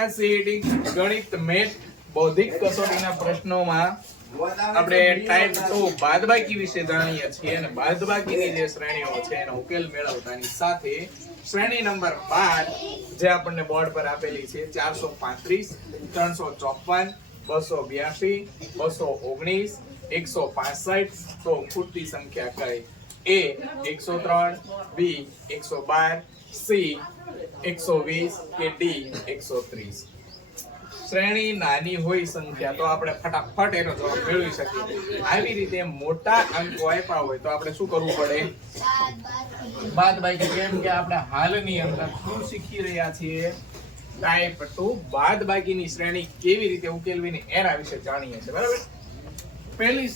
નમસ્કાર સીઈટી ગણિત, મેથ, બૌદ્ધિક કસોટીના પ્રશ્નોમાં આપણે ટાઈપ ટુ બાદબાકી વિશે જાણીએ છીએ અને બાદબાકીની જે શ્રેણીઓ છે એનો ઉકેલ મેળવતાની સાથે શ્રેણી નંબર 12 જે આપણને બોર્ડ પર આપેલી છે 435 354 282 219 165 તો ખૂટતી સંખ્યા કઈ? એ 103 બી 112 સી 120 કે ડી 130 શ્રેણી નાની હોય સંખ્યા તો આપણે ફટાફટ એનો જવાબ મેળવી શકીએ. આવી રીતે મોટા અંકો આપ્યા હોય તો આપણે શું કરવું પડે? બાદ બાકી કેમ કે આપણે હાલની અંદર શું શીખી રહ્યા છીએ? ટાઈપ ટુ બાદ બાકીની શ્રેણી કેવી રીતે ઉકેલવીને એના વિશે જાણીએ છીએ. બરાબર? પહેલી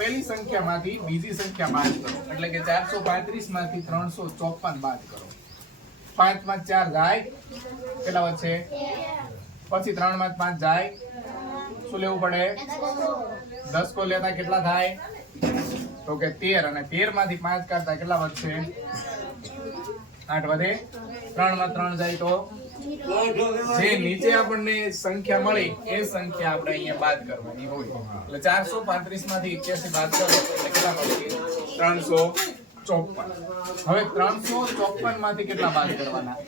પહેલી સંખ્યામાંથી બીજી સંખ્યા બાદ કરો. એટલે કે 435 માંથી 354 બાદ કરો. 5 માં ચાર જાય. કેટલા વધશે પછી ત્રણમાં પાંચ જાય. શું લેવું પડે? દસ કો લેતા કેટલા થાય? તો કે તેર અને તેરમાંથી પાંચ કાઢતા કેટલા વધશે? આઠ વધે. ત્રણમાં ત્રણ જાય તો? જે નીચે આપણને સંખ્યા મળી, એ સંખ્યા આપણે અહીંયા બાદ કરવાની હોય. એટલે ચારસો પાંત્રીસમાંથી એક્યાસી બાદ કરો, એટલે કેટલા મળશે? ત્રણસો. ચોપન. હવે ત્રણસો ચોપનમાંથી કેટલા બાદ કરવાના?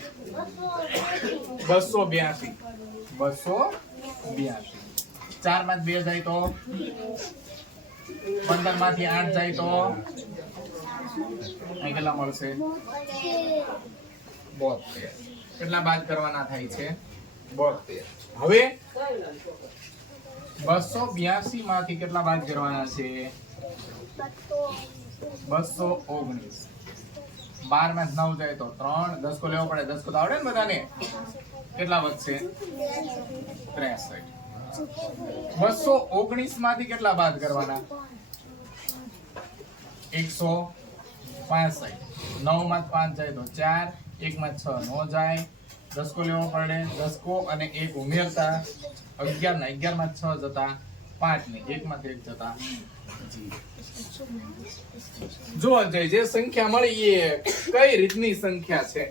બસો બ્યાસી. બસો બ્યાસી. ચારમાં બે જાય તો? પંદરમાંથી આઠ જાય તો? અહીં કેટલા મળશે? બોતેર કેટલા બાદ કરવાના થાય છે? બોતેર હવે બસો બ્યાસી માંથી કેટલા બાદ કરવાના છે? બસો ઓગણીસ. બારમાં નવ જાય તો ત્રણ. દસ કો લેવો પડે દસ કો તો આવડે ને બધાને. કેટલા વધશે? ત્રેસઠ. બસો ઓગણીસમાંથી કેટલા બાદ કરવાના? એકસો પાસઠ. નવમાં પાંચ જાય તો ચાર. એક માં છ નો જાય. દસકો લેવો પડે, દસકો અને એક ઉમેરતા અગિયાર ના અગિયારમાં છ જતા પાંચ ને એક માં એક જો. જે સંખ્યા મળી એ કઈ રીતની સંખ્યા છે?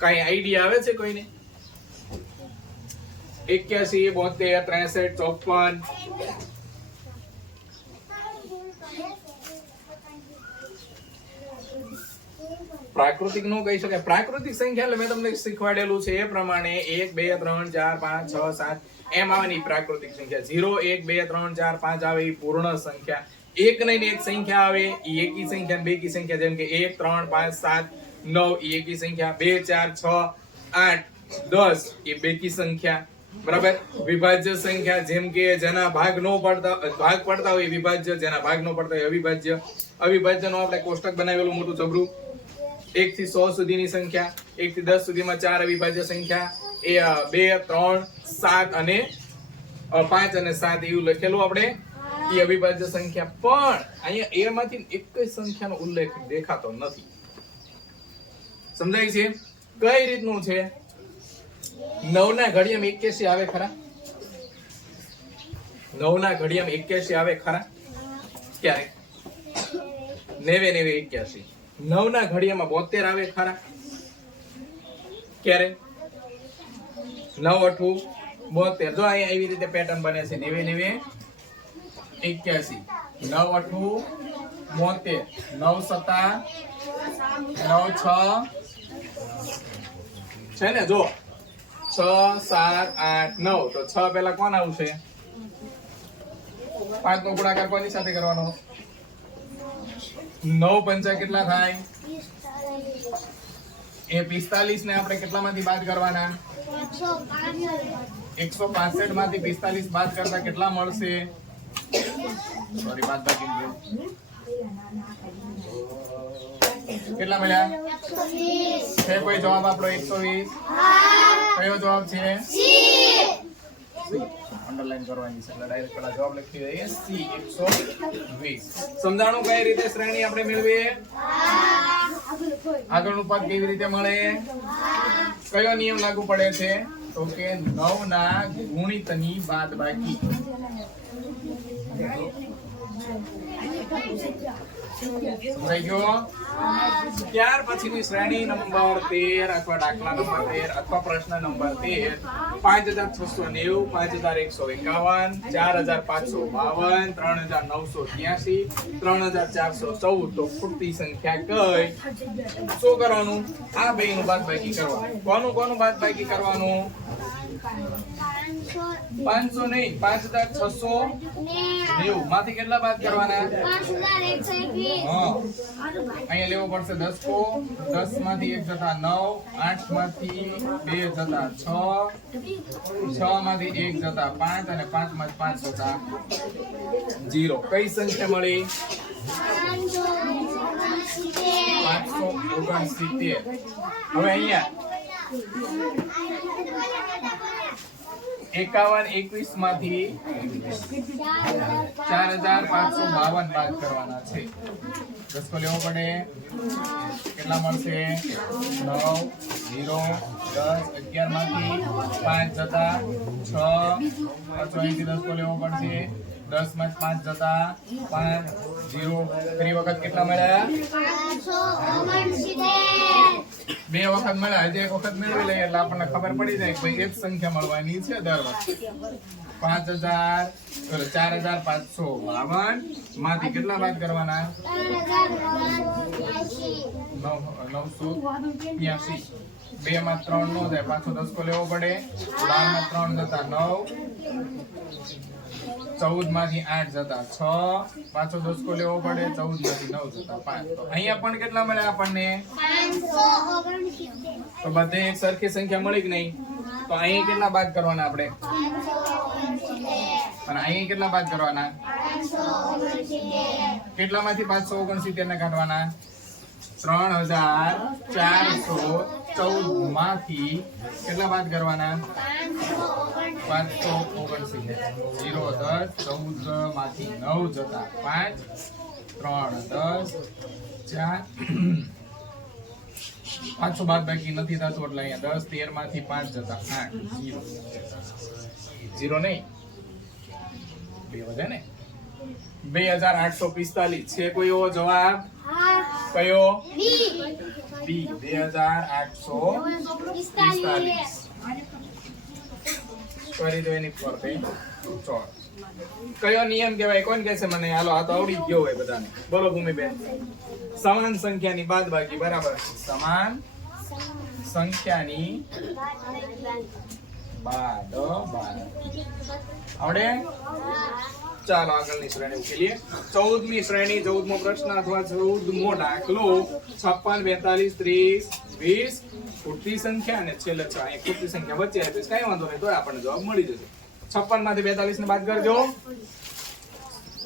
કઈ આઈડિયા આવે છે કોઈને? એક્યાસી બોતેર ત્રેસઠ ચોપન. પ્રાકૃતિકનું કહી શકાય. પ્રાકૃતિક સંખ્યા એટલે મેં તમને શીખવાડેલું છે એ પ્રમાણે એક બે ત્રણ ચાર પાંચ છ સાત એમ આવે આવવાની પ્રાકૃતિક સંખ્યા ઝીરો, એક, બે, ત્રણ, ચાર, પાંચ આવે એ પૂર્ણ સંખ્યા. એક નહીં એક સંખ્યા આવે એ એકી સંખ્યા બે બેકી સંખ્યા, જેમ કે એક, ત્રણ, પાંચ, સાત, નવ એ એકી સંખ્યા. બે, ચાર, છ, આઠ, દસ એ બેકી સંખ્યા. બરાબર? વિભાજ્ય સંખ્યા, જેમ કે જેના ભાગ નો પડતા ભાગ પડતા હોય વિભાજ્ય, જેના ભાગ નો પડતા હોય અવિભાજ્ય અવિભાજ્ય. નો આપણે કોષ્ટક બનાવેલું મોટું જબરું. એક થી સો સુધીની સંખ્યા, એક થી દસ સુધીમાં ચાર અવિભાજ્ય સંખ્યા. એ બે, ત્રણ, સાત અને પાંચ અને સાત એવું લખેલું આપણે. એ અવિભાજ્ય સંખ્યા. પણ અહીંયા એમાંથી એક જ સંખ્યાનો ઉલ્લેખ દેખાતો નથી. સમજાય છે? કઈ રીતનું છે? નવ ના ઘડિયામાં એક્યાસી આવે ખરા? નવ ના ઘડિયામાં એક્યાસી આવે ખરા? ક્યારે નેવે નેવે એક્યાસી નવ ના ઘડિયામાં બોતેર આવે ખરા? ક્યારે નવ અઠું, બોતેર. જો અહીંયા એવી રીતે પેટર્ન બને છે નેવે નેવે એક્યાસી. નવ અઠું, બોતેર. નવ સત્તા, નવ છ. છે ને, જો. છ, સાત, આઠ, નવ. તો છ પેલા કોણ આવશે? પાંચ નો ગુણાકાર કોની સાથે કરવાનો? નવ પંચા કેટલા થાય? એ પિસ્તાલીસ ને આપણે કેટલામાંથી બાદ કરવાના? એકસો પાસઠમાંથી પિસ્તાલીસ બાદ કરતા કેટલા મળશે? સોરી બાદ બાકી કેટલા મળ્યા? છે કોઈ જવાબ આપણો એકસો વીસ? કયો જવાબ છે? અંડરલાઈન કરવાની છે. એટલે ડાયરેક્ટ પેલા જવાબ લખી દઈએ. સી એકસો વીસ. સમજાણું કઈ રીતે શ્રેણી આપણે મેળવીએ? આગળનું પદ કેવી રીતે મળે? કયો નિયમ લાગુ પડે છે? તો કે નવ ના ગુણિતની બાદ ગયો ત્યાર પછીની શ્રેણી નંબર તેર અથવા દાખલા નંબર તેર અથવા પ્રશ્ન નંબર તેર પાંચ હજાર છસો નેવું, પાંચ હજાર એકસો એકાવન, ચાર હજાર પાંચસો બાવન, ત્રણ હજાર નવસો ત્યાસી, ત્રણ હજાર ચારસો ચૌદ. તો ખૂટતી સંખ્યા કઈ? શું કરવાનું? આ બે નું બાદ બાકી કરવાનું. કોનું કોનું બાદ બાકી કરવાનું? પાંચસો નહીં પાંચ હજાર છસો. નેવું માંથી કેટલા બાદ કરવાના? હા. અહીંયા લેવો પડશે દસ કો દસમાંથી એક જતા નવ આઠમાંથી બે જતા છ છ માંથી એક જતા પાંચ અને પાંચમાંથી પાંચ જતા જીરો કઈ સંખ્યા મળી? પાંચસો ઓગણસિત્તેર. હવે અહીંયા. એકાવન, એકવીસમાંથી ચાર હજાર પાંચસો બાવન બાદ કરવાના છે. દસકો લેવો પડે. કેટલા મળશે? નવ, ઝીરો, દસ, અગિયારમાંથી પાંચ જતા છ. અહીંથી દસકો લેવો પડશે. દસમાં પાંચ જતા પાંચ, ઝીરો. ફરી વખત કેટલા મળ્યા? બે વખત મળ્યા હજી એક વખત મેળવી લઈએ એટલે આપણને ખબર પડી જાય કે ભાઈ એક સંખ્યા મળવાની છે દર વખતે. પાંચ હજાર ચાર હજાર પાંચસો બાવન. માંથી કેટલા બાદ કરવાના? નવ નવસો ત્યાસી બે માં ત્રણ નો થાય, પાછો દસકો લેવો પડે. બારમાં ત્રણ જતા નવ. ચૌદમાંથી આઠ જતા છ. પાછો દસકો લેવો પડે, ચૌદમાંથી નવ જતા પાંચ. તો અહીંયા પણ કેટલા મળે આપણને? તો બધે એક સરખી સંખ્યા મળી કે નહીં? તો અહીં કેટલા બાદ કરવાના આપણે? અને અહીંયા કેટલા બાદ કરવાના? કેટલામાંથી પાંચસો ઓગણસિત્તેર ને કાઢવાના? ત્રણ હજાર ચારસો ચૌદમાંથી કેટલા બાદ કરવાના? પાંચસો ઓગણસિત્તેર. જીરો દસ ચૌદમાંથી નવ જતા પાંચ ત્રણ દસ ચાર. પાંચસો બાદ બાકી નથી થતું એટલે અહીંયા દસ તેરમાંથી પાંચ જતા આઠ. જીરો જીરો નહીં. બે વધે ને? બે હજાર આઠસો પિસ્તાલીસ. છે કોઈ એવો જવાબ? કયો? બી બે હજાર આઠસો પિસ્તાલીસ. કરી દો એની પર ચોરસ કયો નિયમ કહેવાય? કોણ કહેશે મને? હાલો, આ તો આવડી ગયો હોય બધાને. બોલો ભૂમિબેન. સમાન સંખ્યાની બાદ બાકી બરાબર. સમાન સંખ્યાની બાદ બાદ આવડે? ચાલો આગળની શ્રેણી ઉકેલીએ ચૌદમી શ્રેણી, ચૌદમો પ્રશ્ન અથવા ચૌદમો દાખલો. છપ્પન, બેતાલીસ, ત્રીસ, વીસ. ખૂટતી સંખ્યા અને છેલ્લે છ. અહીંયા ખૂટતી સંખ્યા વચ્ચે આપીશ કઈ વાંધો નહીં, તો આપણને જવાબ મળી જશે. છપ્પનમાંથી બેતાલીસ ને બાદ કરજો.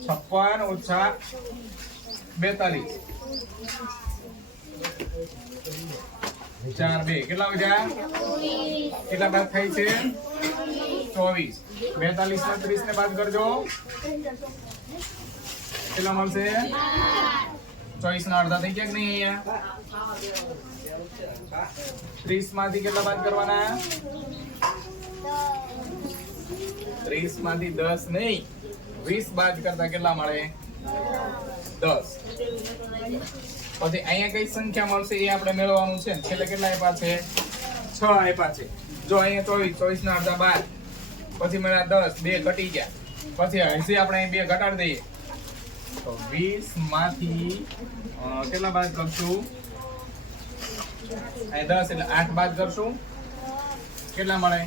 છપ્પન ઓછા બેતાલીસ. ચાર, બે. કેટલા વધ્યા? કેટલા બાદ થાય છે? ચોવીસ. બેતાલીસ ના ત્રીસ ને બાદ કરજો. કેટલા મળશે? ચોવીસ ના અડધા થઈ ગયા કે નહીં અહીંયા? ત્રીસમાંથી કેટલા બાદ કરવાના? ત્રીસમાંથી દસ નહીં. વીસ બાદ કરતા કેટલા મળે? દસ. પછી અહીંયા કઈ સંખ્યા મળશે એ આપણે મેળવવાનું છે. છેલ્લે કેટલા આપ્યા છે? છ આપ્યા છે. જો અહીંયા ચોવીસ ચોવીસ ના અડધા બાર પછી મને દસ, બે ઘટી ગયા. પછી હજી આપણે અહીં બે ઘટાડી દઈએ. તો વીસમાંથી કેટલા બાદ કરશું? અહીં દસ એટલે આઠ બાદ કરશું. કેટલા મળે?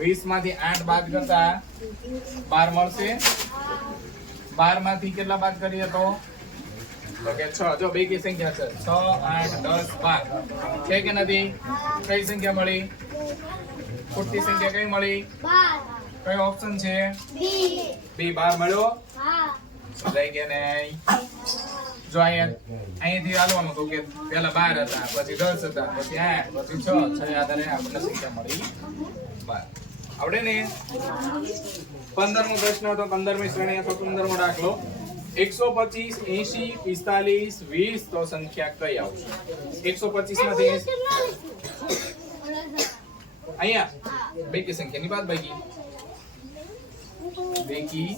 વીસમાંથી આઠ બાદ કરતા બાર મળશે. બારમાંથી કેટલા બાદ કરીએ તો? તો કે છ. જો, બે કઈ સંખ્યા છે. છ, આઠ, દસ, બાર. છે કે નથી? કઈ સંખ્યા મળી? ખોટી સંખ્યા કઈ મળી? કયો ઓપ્શન છે? બી. બાર મળ્યો? લઈ ગયા ને જો અહીંયા અહીંયાથી હાલવાનું તો કે પેલા બાર હતા પછી દસ હતા પછી આઠ પછી છ છ આધારે આપણને સંખ્યા મળી. બાર. આવડે ને? પંદરમો પ્રશ્ન હતો પંદરમી શ્રેણી હતો પંદરમો દાખલો. એકસો પચીસ એસી પિસ્તાલીસ વીસ તો સંખ્યા કઈ આવશે? એકસો પચીસમાંથી 80 અહીંયા. બેકી સંખ્યાની બાદ બાકી. બેકી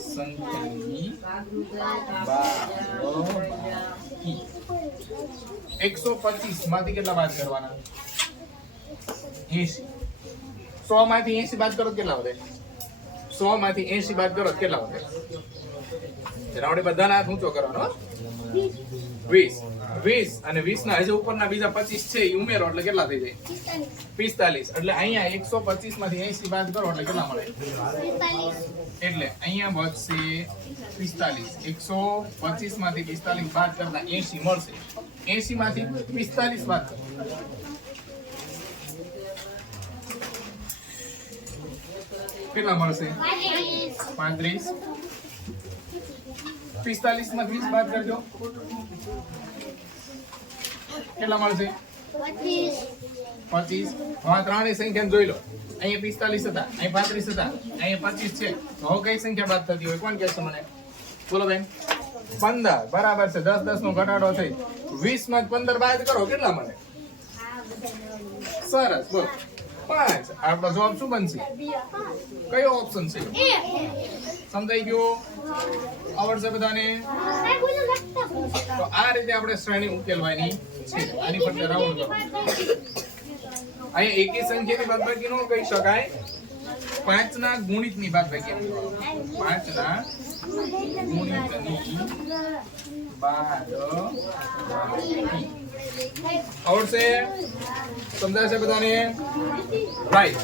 સંખ્યાની બાદબાકી એકસો પચીસ. માંથી કેટલા બાદ કરવાના? એસી સો માંથી એસી બાદ કરો કેટલા વધે? સો માંથી એસી બાદ કરો કેટલા વખત રાવડી બધાના હાથ ઊંચો કરવાનો વીસ. વીસ અને વીસ ના હજુ ઉપરના બીજા પચીસ છે એ ઉમેરો એટલે કેટલા થઈ જાય? પિસ્તાલીસ. એટલે અહીંયા એકસો પચીસમાંથી એસી બાદ કરો એટલે કેટલા મળે? એટલે અહીંયા વધશે પિસ્તાલીસ. એકસો પચીસમાંથી પિસ્તાલીસ બાદ કરતા એસી મળશે. એસી માંથી પિસ્તાલીસ બાદ કરો. કેટલા મળશે? પાંત્રીસ. પિસ્તાલીસમાં ત્રીસ બાદ કરજો. કેટલા મળશે? પચીસ. હવે ત્રણેય સંખ્યા જોઈ લો. અહીંયા પિસ્તાલીસ હતા અહીં પાંત્રીસ હતા, અહીંયા પચીસ છે. હવે કઈ સંખ્યા બાદ થતી હોય? કોણ કહેશે મને? બોલો બેન. પંદર. બરાબર છે. દસ દસ નો ઘટાડો થઈ વીસમાં પંદર બાદ કરો. કેટલા મળે? સરસ. બોલો. પાંચ. આપણો જવાબ શું બનશે? કયો ઓપ્શન છે? સમજાઈ ગયો? આવડશે બધાને? તો આ રીતે આપણે શ્રેણી ઉકેલવાની છે. આની પર રાઉન્ડ અહીંયા એકી સંખ્યાની બાદબાકી નો કહી શકાય. પાંચ ના ગુણિતની બાદબાકી પાંચ ના ગુણિતની બાદબાકી આવડશે? સમજાશે બધાને? રાઈટ